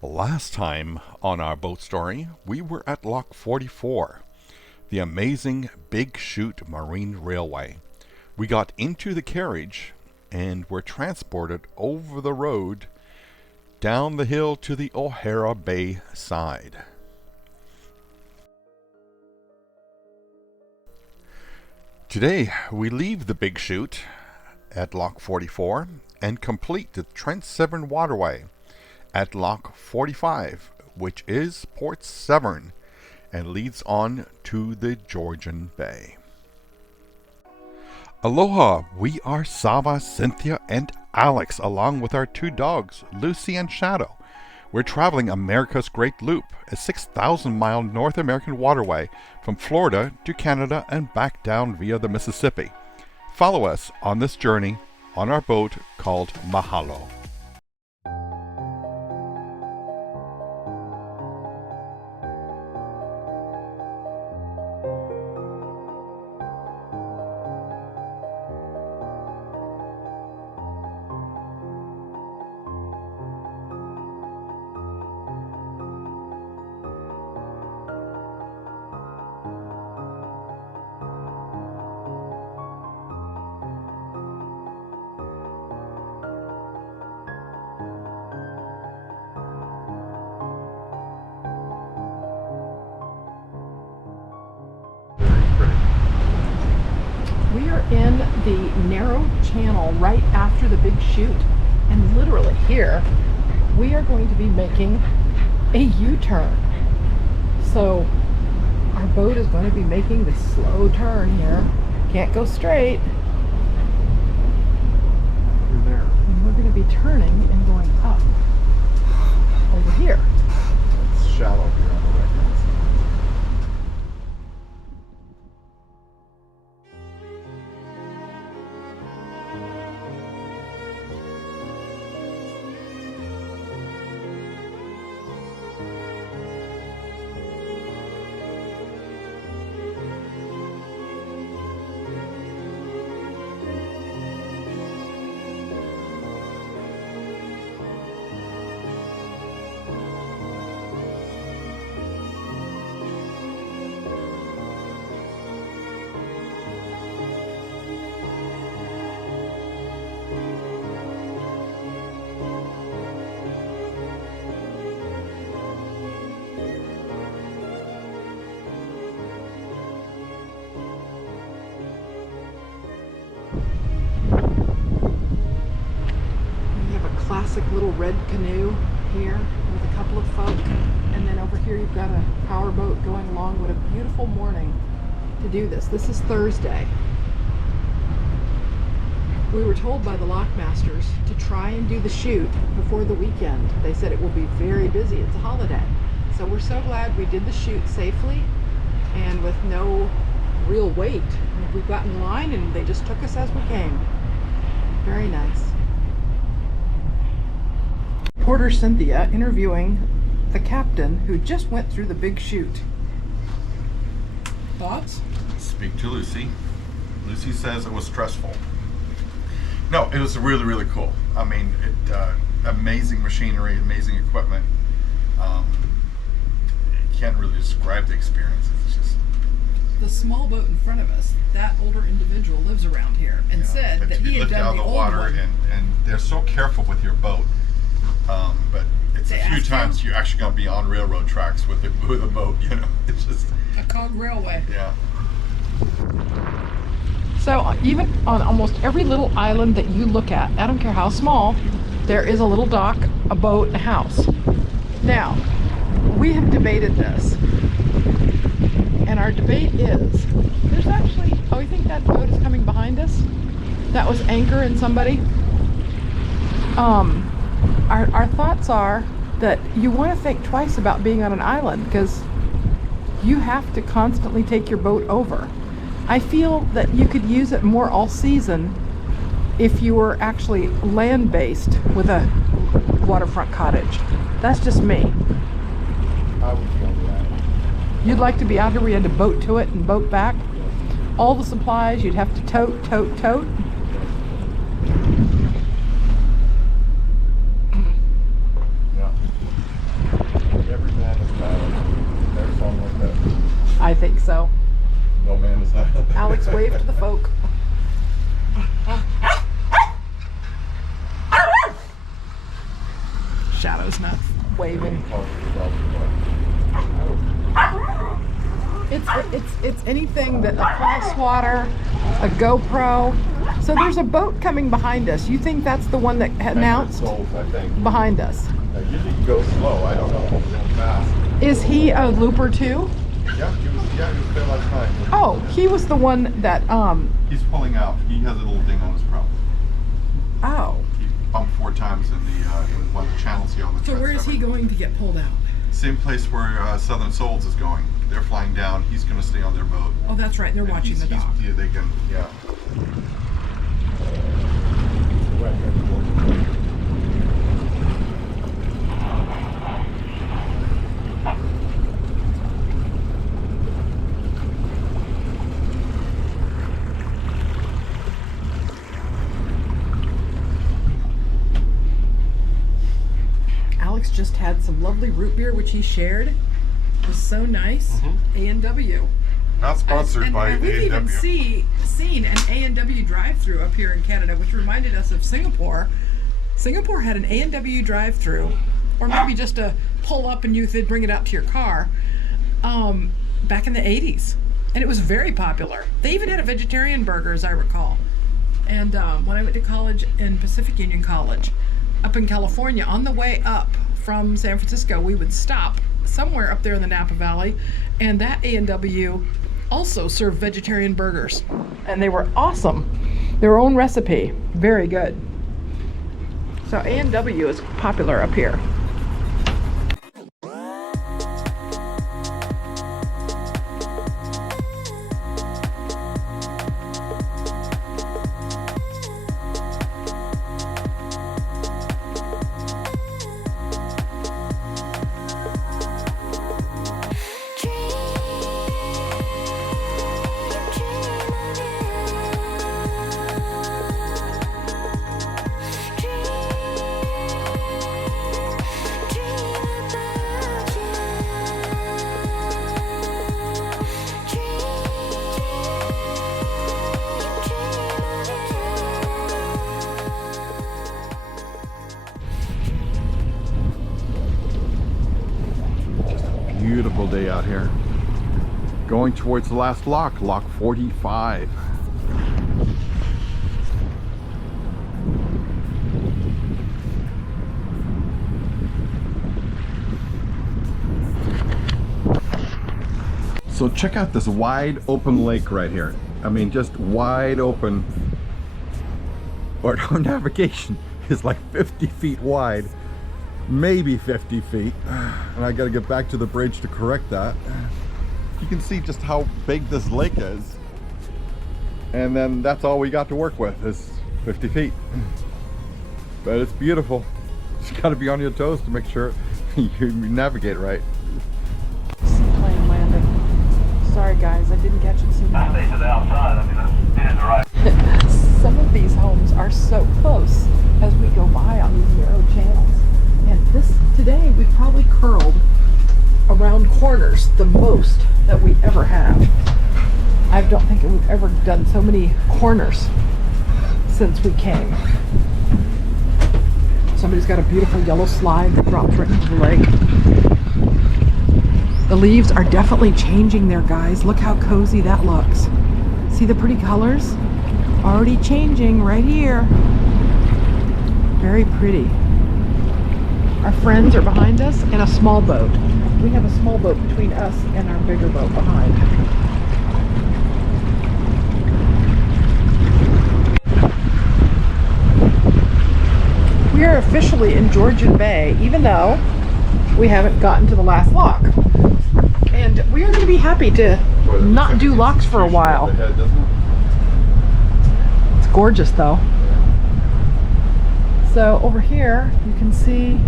Last time on our boat story, we were at Lock 44, the amazing Big Chute Marine Railway. We got into the carriage and were transported over the road down the hill to the O'Hara Bay side. Today, we leave the Big Chute at Lock 44 and complete the Trent Severn Waterway at Lock 45, which is Port Severn, and leads on to the Georgian Bay. Aloha, we are Sava, Cynthia, and Alex, along with our two dogs, Lucy and Shadow. We're traveling America's Great Loop, a 6,000-mile North American waterway from Florida to Canada and back down via the Mississippi. Follow us on this journey on our boat called Mahalo. We are in the narrow channel right after the Big Chute, and literally here we are going to be making a U-turn. So our boat is going to be making the slow turn here. Can't go straight. You're there. And we're going to be turning and going up over here. It's shallow here on the right-hand side. Classic little red canoe here with a couple of folk, and then over here you've got a power boat going along. What a beautiful morning to do this. This is Thursday. We were told by the lockmasters to try and do the chute before the weekend. They said it will be very busy. It's a holiday. So we're so glad we did the chute safely and with no real wait. We got in line and they just took us as we came. Very nice. Porter Cynthia interviewing the captain who just went through the Big Chute. Thoughts? Speak to Lucy. Lucy says it was stressful. No, it was really, really cool. I mean, amazing machinery, amazing equipment. You can't really describe the experience. It's just the small boat in front of us. That older individual lives around here and said that he had done the old water one. And they're so careful with your boat. But it's a few times you're actually going to be on railroad tracks with a boat, you know. It's just a cog railway. Yeah. So even on almost every little island that you look at, I don't care how small, there is a little dock, a boat, a house. Now, we have debated this, and our debate is, there's actually, oh, you think that boat is coming behind us? That was Anchor and somebody? Our thoughts are that you want to think twice about being on an island because you have to constantly take your boat over. I feel that you could use it more all season if you were actually land-based with a waterfront cottage. That's just me. I would feel that. You'd like to be out here where you had to boat to it and boat back? All the supplies you'd have to tote. so. No man is that. Alex waved to the folk. Shadow's not waving. It's anything that a fly swatter, a GoPro. So there's a boat coming behind us. You think that's the one that announced I think. behind us? Usually he goes slow. I don't know. He's fast. Is he a looper too? Yeah, he was there last night. Oh, he was the one that He's pulling out. He has a little ding on his prop. Oh. He bumped 4 times in one of the channels here on the So Trent where is he Severn. going to get pulled out? Same place where Southern Souls is going. They're flying down. He's going to stay on their boat. Oh, that's right. They're And watching the he's- dock. Yeah, they can. Yeah. Alex just had some lovely root beer, which he shared. It was so nice. A&W. Not sponsored And by we've even A&W. seen an A&W drive-through up here in Canada, which reminded us of Singapore. Singapore had an A&W drive-through, or maybe just a pull up and they'd bring it out to your car, back in the 80s. And it was very popular. They even had a vegetarian burger, as I recall. And when I went to college in Pacific Union College, up in California, on the way up from San Francisco, we would stop somewhere up there in the Napa Valley, and that A&W also served vegetarian burgers. And they were awesome. Their own recipe. Very good. So A&W is popular up here. Beautiful day out here. Going towards the last lock, lock 45. So check out this wide open lake right here. I mean, just wide open. Our navigation is like 50 feet wide. Maybe 50 feet, and I gotta get back to the bridge to correct that. You can see just how big this lake is, and then that's all we got to work with is 50 feet. But it's beautiful. Just gotta be on your toes to make sure you navigate right. Plane landing. Sorry guys, I didn't catch it soon enough. To the outside, I mean, it is right. Some of these homes are so close as we go by on these narrow channels. And today we probably curled around corners the most that we ever have. I don't think we've ever done so many corners since we came. Somebody's got a beautiful yellow slide that drops right into the lake. The leaves are definitely changing there, guys. Look how cozy that looks. See the pretty colors? Already changing right here. Very pretty. Our friends are behind us in a small boat. We have a small boat between us and our bigger boat behind. We are officially in Georgian Bay, even though we haven't gotten to the last lock. And we are going to be happy to not do locks for a while. It's gorgeous though. So over here you can see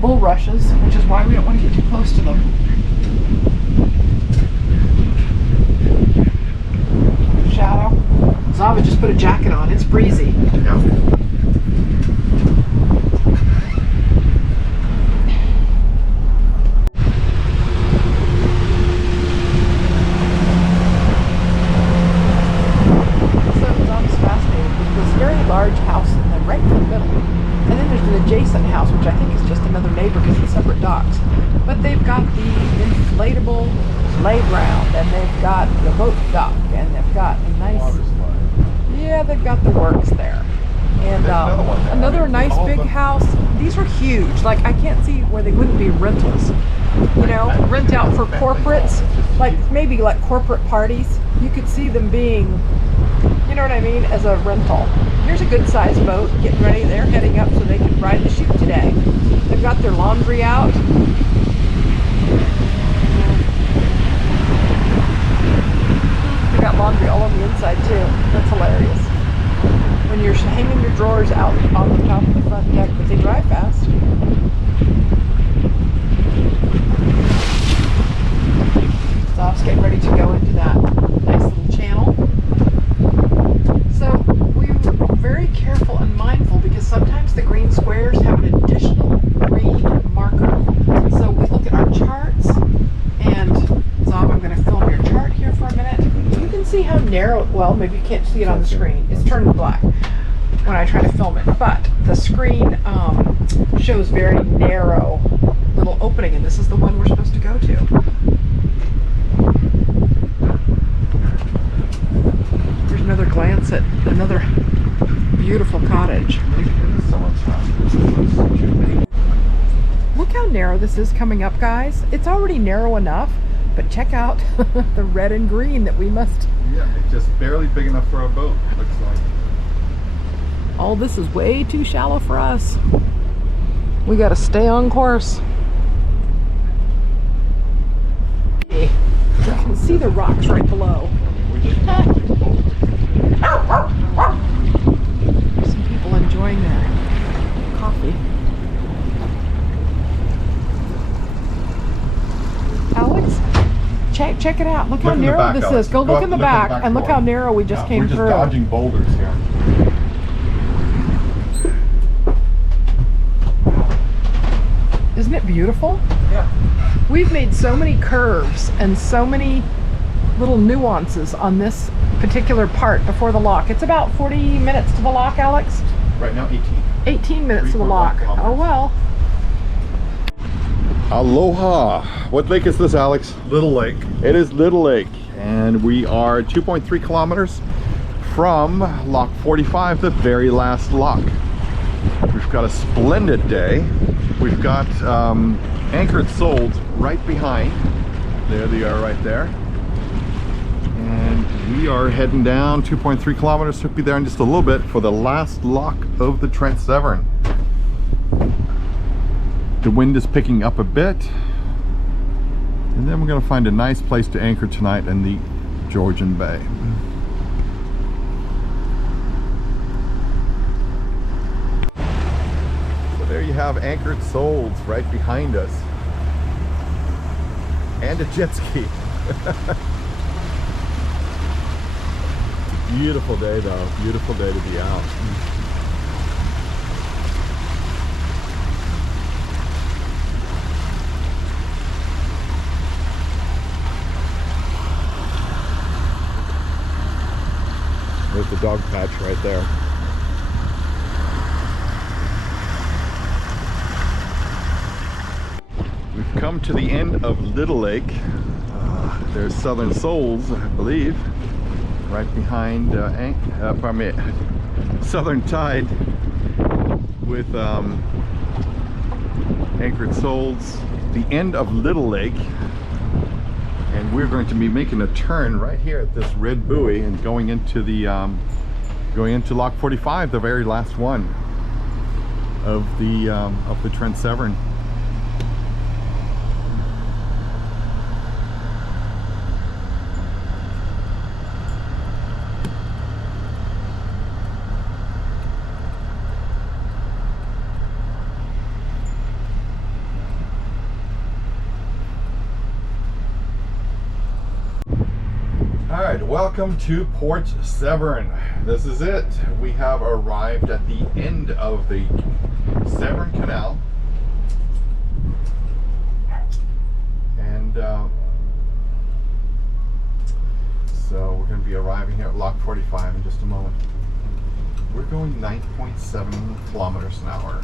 bulrushes, which is why we don't want to get too close to them. Shadow. Zava just put a jacket on. It's breezy. Yeah. which I think is just another neighbor because it's separate docks. But they've got the inflatable playground, and they've got the boat dock, and they've got a nice, yeah, they've got the works there. And another nice big house. These are huge. Like, I can't see where they wouldn't be rentals. You know, rent out for corporates, like maybe like corporate parties. You could see them being, you know what I mean, as a rental. Here's a good sized boat getting ready. They're heading up so they can ride the chute today. They've got their laundry out. They got laundry all on the inside too. That's hilarious. When you're hanging your drawers out on the top of the front deck, but they drive fast. Zob's getting ready to go into that nice little channel. So we were very careful and mindful because sometimes the green squares have an additional green marker. So we look at our charts, and Zob, I'm going to film your chart here for a minute. You can see how narrow, well, maybe you can't see it on the screen. It's turned black when I try to film it, but the screen shows very narrow little opening, and this is the one we're supposed to go to. Here's another glance at another beautiful cottage. Look how narrow this is coming up, guys. It's already narrow enough, but check out the red and green that we must... Yeah, it's just barely big enough for a boat, looks like. All this is way too shallow for us. We gotta stay on course. You can see the rocks right below. Some people enjoying their coffee. Alex, check it out. Look how narrow this is. Go look in the back and look how narrow we just came through. We're just dodging boulders here. Isn't it beautiful? Yeah. We've made so many curves and so many little nuances on this particular part before the lock. It's about 40 minutes to the lock, Alex? Right now, 18. 18 minutes to the lock. Oh, well. Aloha. What lake is this, Alex? Little Lake. It is Little Lake. And we are 2.3 kilometers from lock 45, the very last lock. We've got a splendid day. We've got anchored souls right behind. There they are right there. And we are heading down 2.3 kilometers. We'll be there in just a little bit for the last lock of the Trent Severn. The wind is picking up a bit. And then we're going to find a nice place to anchor tonight in the Georgian Bay. There you have anchored souls right behind us, and a jet ski. Beautiful day though, beautiful day to be out. There's the dog patch right there. We've come to the end of Little Lake. There's Southern Souls, I believe, right behind Southern Tide with anchored souls. The end of Little Lake, and we're going to be making a turn right here at this red buoy and going into the lock 45, the very last one of the Trent Severn. Alright, welcome to Port Severn. This is it. We have arrived at the end of the Severn Canal. And so we're going to be arriving here at Lock 45 in just a moment. We're going 9.7 kilometers an hour.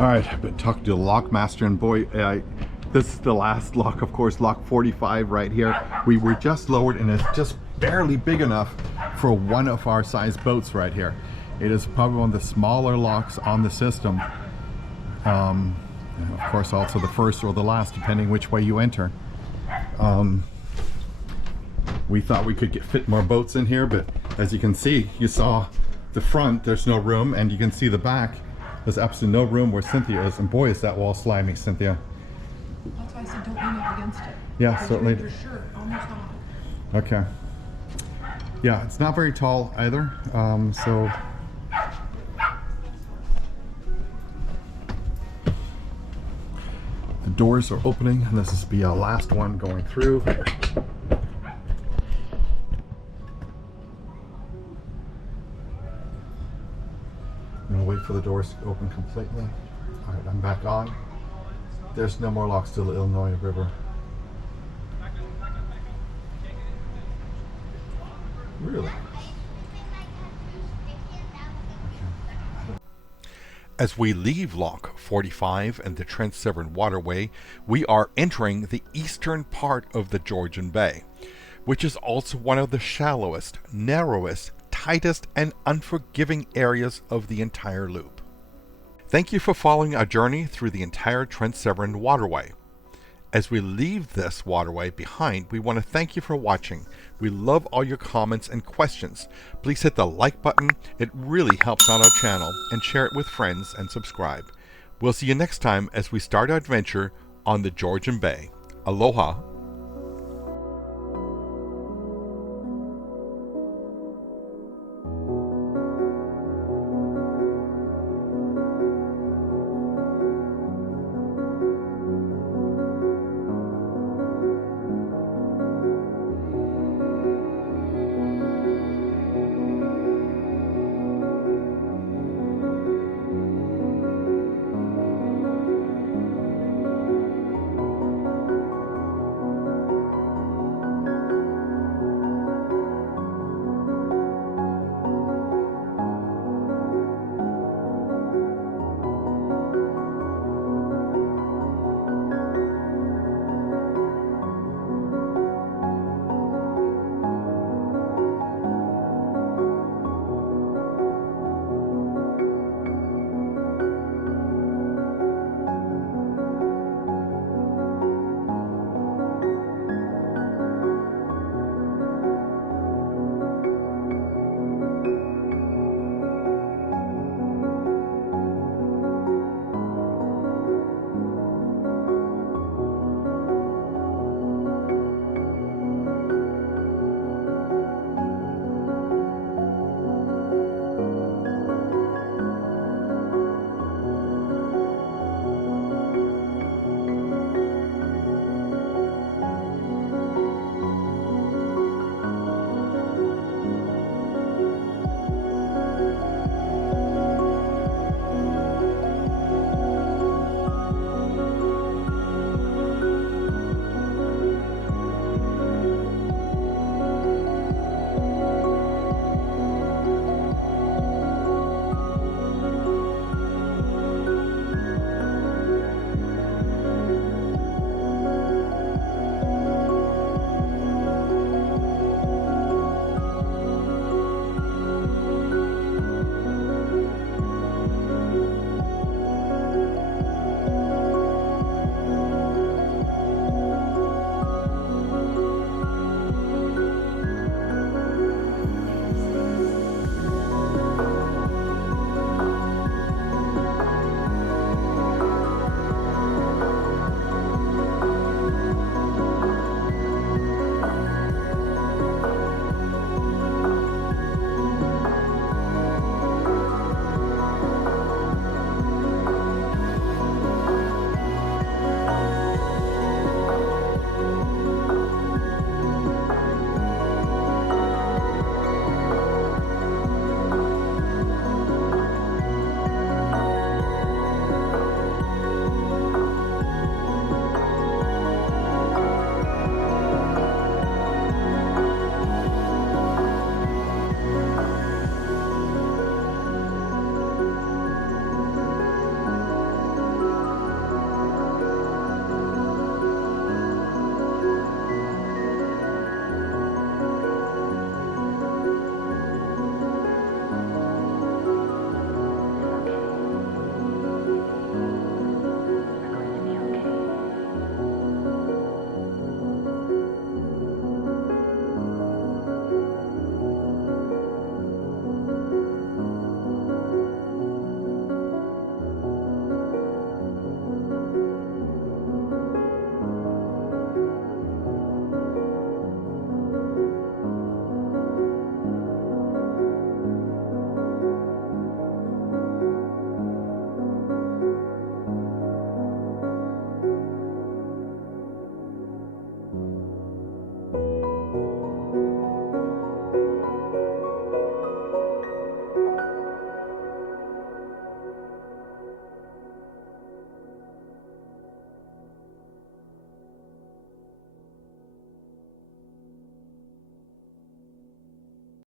All right, I've been talking to the lock master, and boy, this is the last lock, of course, lock 45 right here. We were just lowered, and it's just barely big enough for one of our size boats right here. It is probably one of the smaller locks on the system. And of course, also the first or the last, depending which way you enter. We thought we could fit more boats in here, but as you can see, you saw the front, there's no room, and you can see the back. There's absolutely no room where Cynthia is, and boy, is that wall slimy, Cynthia. That's why I said don't lean up against it. Yeah, certainly. Your shirt almost on. Okay. Yeah, it's not very tall either, so. The doors are opening, and this is the last one going through. I'm gonna wait for the doors to open completely. All right, I'm back on. There's no more locks to the Illinois River. Really? As we leave Lock 45 and the Trent Severn Waterway, we are entering the eastern part of the Georgian Bay, which is also one of the shallowest, narrowest, tightest, and unforgiving areas of the entire loop. Thank you for following our journey through the entire Trent Severn Waterway. As we leave this waterway behind, we want to thank you for watching. We love all your comments and questions. Please hit the like button. It really helps out our channel, and share it with friends and subscribe. We'll see you next time as we start our adventure on the Georgian Bay. Aloha.